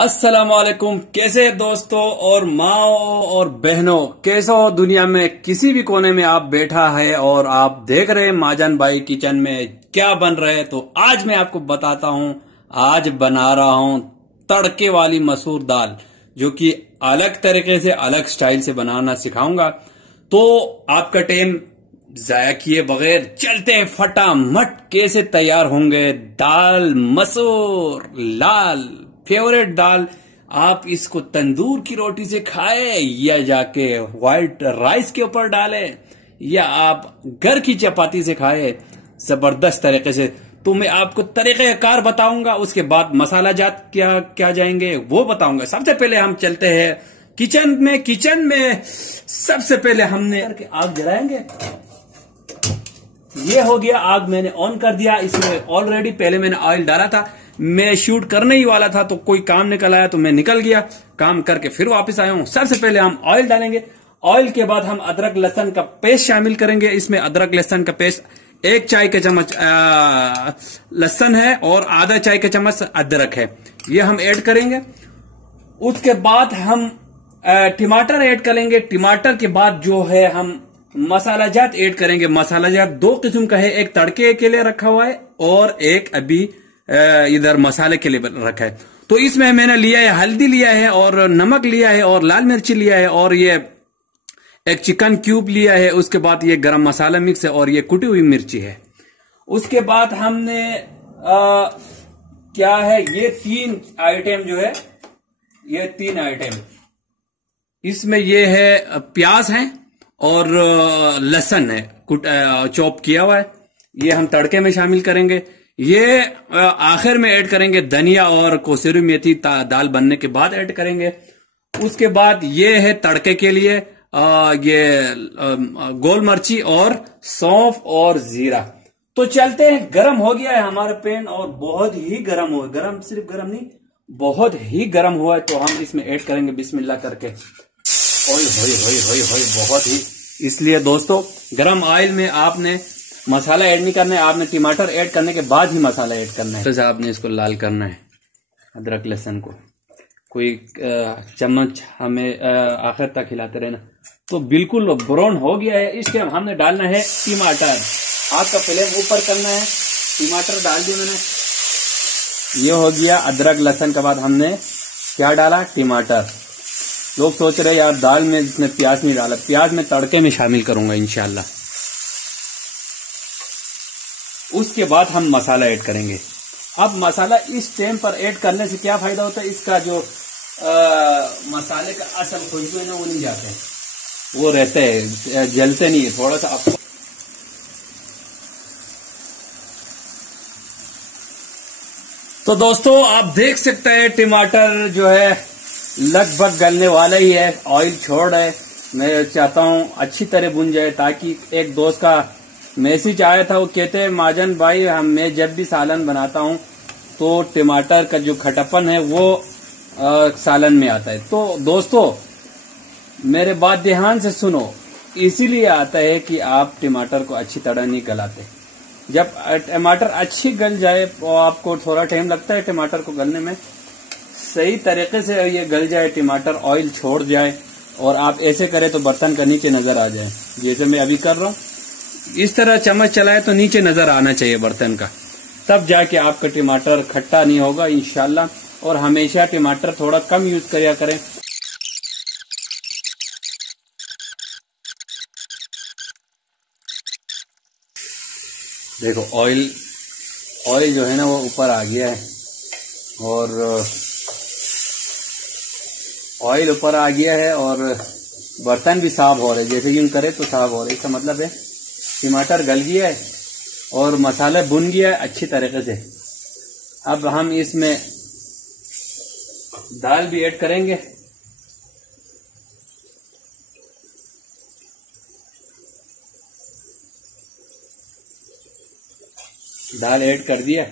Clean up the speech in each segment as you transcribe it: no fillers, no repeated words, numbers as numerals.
अस्सलामुअलैकुम। कैसे हैं दोस्तों और माओ और बहनों, कैसे हो दुनिया में किसी भी कोने में आप बैठा है और आप देख रहे हैं महाजन भाई किचन में क्या बन रहे हैं। तो आज मैं आपको बताता हूं, आज बना रहा हूं तड़के वाली मसूर दाल, जो कि अलग तरीके से अलग स्टाइल से बनाना सिखाऊंगा। तो आपका टाइम जाया किए बगैर चलते हैं फटाफट कैसे तैयार होंगे दाल मसूर लाल फेवरेट दाल। आप इसको तंदूर की रोटी से खाए या जाके व्हाइट राइस के ऊपर डाले या आप घर की चपाती से खाए, जबरदस्त तरीके से। तो मैं आपको तरीक़ेकार बताऊंगा, उसके बाद मसाला जात क्या क्या जाएंगे वो बताऊंगा। सबसे पहले हम चलते हैं किचन में सबसे पहले हमने आग जलाएंगे। ये हो गया, आग मैंने ऑन कर दिया। इसमें ऑलरेडी पहले मैंने ऑयल डाला था। मैं शूट करने ही वाला था तो कोई काम निकल आया तो मैं निकल गया, काम करके फिर वापस आया हूं। सबसे पहले हम ऑयल डालेंगे। ऑयल के बाद हम अदरक लहसुन का पेस्ट शामिल करेंगे। इसमें अदरक लहसुन का पेस्ट 1 चाय का चम्मच लहसुन है और आधा चाय का चम्मच अदरक है, ये हम ऐड करेंगे। उसके बाद हम टमाटर ऐड करेंगे। टमाटर के बाद जो है हम मसाला जात ऐड करेंगे। मसाला जात 2 किस्म का है, एक तड़के के लिए रखा हुआ है और एक अभी इधर मसाले के लिए रखा है। तो इसमें मैंने लिया है हल्दी लिया है और नमक लिया है और लाल मिर्ची लिया है और ये एक चिकन क्यूब लिया है। उसके बाद ये गरम मसाला मिक्स है और ये कुटी हुई मिर्ची है। उसके बाद हमने क्या है, ये 3 आइटम जो है, ये 3 आइटम इसमें ये है प्याज है और लहसुन है चॉप किया हुआ है, ये हम तड़के में शामिल करेंगे। ये आखिर में ऐड करेंगे, धनिया और कसूरी मेथी दाल बनने के बाद ऐड करेंगे। उसके बाद ये है तड़के के लिए ये गोल मिर्ची और सौंफ और जीरा। तो चलते हैं, गरम हो गया है हमारा पैन और बहुत ही गरम हो, गरम सिर्फ गरम नहीं बहुत ही गरम हुआ है। तो हम इसमें ऐड करेंगे बिस्मिल्लाह करके। ओए होए होए होए होए, बहुत ही, इसलिए दोस्तों गरम ऑयल में आपने मसाला ऐड नहीं करना है, आपने टमाटर ऐड करने के बाद ही मसाला ऐड करना है। तो आपने इसको लाल करना है अदरक लहसुन को, कोई चम्मच हमें आखिर तक हिलाते रहना। तो बिल्कुल ब्राउन हो गया है। इस टाइम हमने डालना है टमाटर। आग का फ्लेम ऊपर करना है। टमाटर डाल दिया मैंने, ये हो गया। अदरक लहसुन के बाद हमने क्या डाला, टमाटर। लोग सोच रहे यार दाल में इसमें प्याज नहीं डाला, प्याज में तड़के में शामिल करूंगा इंशाल्लाह। उसके बाद हम मसाला ऐड करेंगे। अब मसाला इस टाइम पर ऐड करने से क्या फायदा होता है, इसका जो मसाले का असल खुशबू है ना वो नहीं जाते, वो रहते हैं, जलते नहीं है थोड़ा सा आपको। तो दोस्तों आप देख सकते हैं टमाटर जो है लगभग गलने वाला ही है, ऑयल छोड़ रहा है। मैं चाहता हूं अच्छी तरह भुन जाए, ताकि एक दोस्त का मैसेज आया था, वो कहते हैं महाजन भाई मैं जब भी सालन बनाता हूं तो टमाटर का जो खटापन है वो सालन में आता है। तो दोस्तों मेरे बात ध्यान से सुनो, इसीलिए आता है कि आप टमाटर को अच्छी तरह नहीं गलाते। जब टमाटर अच्छी गल जाए, तो आपको थोड़ा टाइम लगता है टमाटर को गलने में, सही तरीके से ये गल जाए, टमाटर ऑयल छोड़ जाए और आप ऐसे करें तो बर्तन का नीचे नजर आ जाए, जैसे मैं अभी कर रहा हूं। इस तरह चम्मच चलाए तो नीचे नजर आना चाहिए बर्तन का, तब जाके आपका टमाटर खट्टा नहीं होगा इंशाल्लाह। और हमेशा टमाटर थोड़ा कम यूज किया करें। देखो ऑयल जो है ना वो ऊपर आ गया है और ऑयल ऊपर आ गया है और बर्तन भी साफ हो रहे, जैसे यूं करे तो साफ हो रहे। इसका मतलब है टमाटर गल गया है और मसाला भुन गया है अच्छी तरीके से। अब हम इसमें दाल भी ऐड करेंगे। दाल ऐड कर दिया।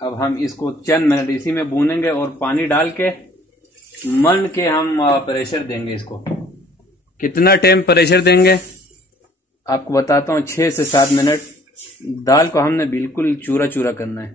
अब हम इसको चंद मिनट इसी में भूनेंगे और पानी डाल के मन के हम प्रेशर देंगे। इसको कितना टाइम प्रेशर देंगे आपको बताता हूँ, 6 से 7 मिनट। दाल को हमने बिल्कुल चूरा चूरा करना है।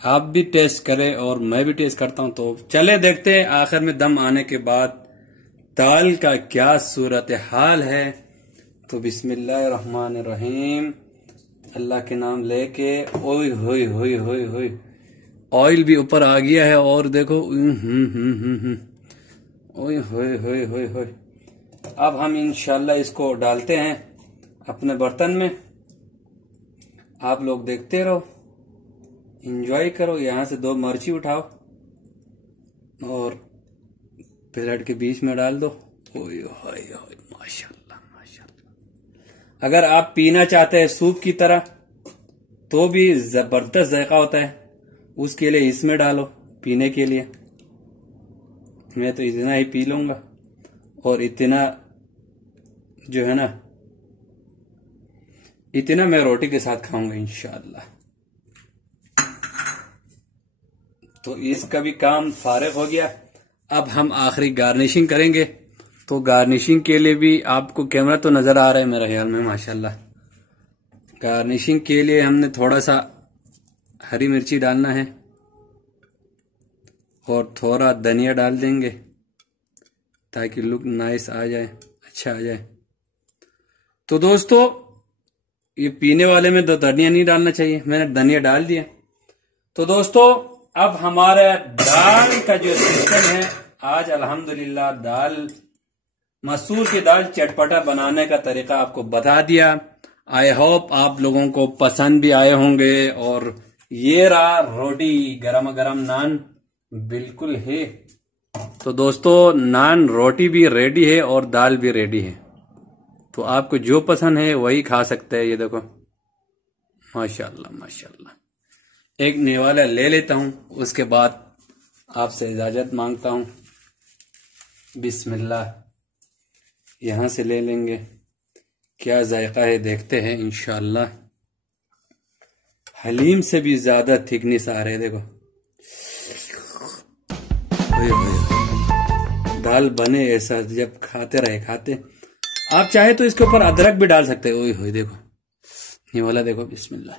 आप भी टेस्ट करें और मैं भी टेस्ट करता हूं। तो चले देखते हैं आखिर में दम आने के बाद दाल का क्या सूरत हाल है। तो बिस्मिल्लाहिर्रहमानिर्रहीम, अल्लाह के नाम लेके। ओए होए होए होए होए, ऑयल भी ऊपर आ गया है और देखो। ओए होए होए होए होए। अब हम इंशाल्लाह इसको डालते हैं अपने बर्तन में। आप लोग देखते रहो, एंजॉय करो। यहां से 2 मिर्ची उठाओ और प्लेट के बीच में डाल दो। ओए होए होए, माशाल्लाह माशाल्लाह। अगर आप पीना चाहते हैं सूप की तरह तो भी जबरदस्त जायका होता है, उसके लिए इसमें डालो पीने के लिए। मैं तो इतना ही पी लूंगा और इतना जो है ना, इतना मैं रोटी के साथ खाऊंगा इंशाअल्लाह। तो इसका भी काम फारिग हो गया। अब हम आखिरी गार्निशिंग करेंगे। तो गार्निशिंग के लिए भी आपको कैमरा तो नजर आ रहा है मेरे ख्याल में, माशाल्लाह। गार्निशिंग के लिए हमने थोड़ा सा हरी मिर्ची डालना है और थोड़ा धनिया डाल देंगे ताकि लुक नाइस आ जाए, अच्छा आ जाए। तो दोस्तों, ये पीने वाले में तो धनिया नहीं डालना चाहिए, मैंने धनिया डाल दिया। तो दोस्तों, अब हमारा दाल का जो सिस्टम है, आज अल्हम्दुलिल्लाह दाल, मसूर की दाल चटपटा बनाने का तरीका आपको बता दिया। आई होप आप लोगों को पसंद भी आए होंगे। और ये रहा रोटी, गरम गरम नान बिल्कुल है। तो दोस्तों, नान रोटी भी रेडी है और दाल भी रेडी है। तो आपको जो पसंद है वही खा सकते हैं। ये देखो, माशाल्लाह माशाल्लाह। एक निवाला ले लेता हूं, उसके बाद आपसे इजाजत मांगता हूं। बिस्मिल्लाह, यहां से ले लेंगे। क्या जायका है देखते हैं इंशाअल्लाह। हलीम से भी ज्यादा थिकनेस आ रहे, देखो। दाल बने ऐसा जब खाते रहे खाते। आप चाहे तो इसके ऊपर अदरक भी डाल सकते हो। ओए होए, देखो ये वाला, देखो बिस्मिल्लाह।